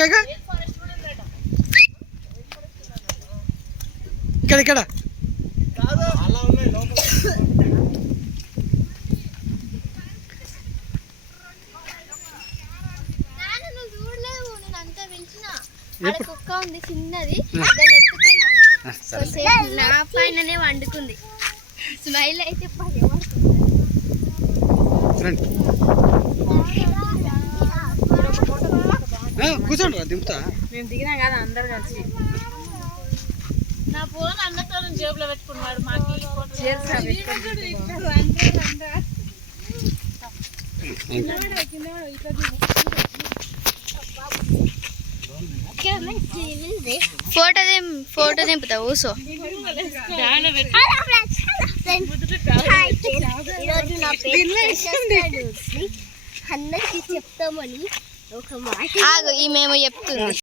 ఇక ఇక్కడ ఇక్కడ? కుక్క ఉంది చిన్నది నా పైననే వండుకుంది. స్మైల్ అయితే కూర్చోండి రా దింపుతా. మేము దిగినా కదా అందరు కలిసి. నా ఫోన్ అన్నతో జేబులో పెట్టుకున్నాడు మాకు ఫోటో దిం ఫోటో దింపుతా ఊసో. ఈరోజు నా అందరికి చెప్తామని ఆగు ఈ మేము చెప్తుంది.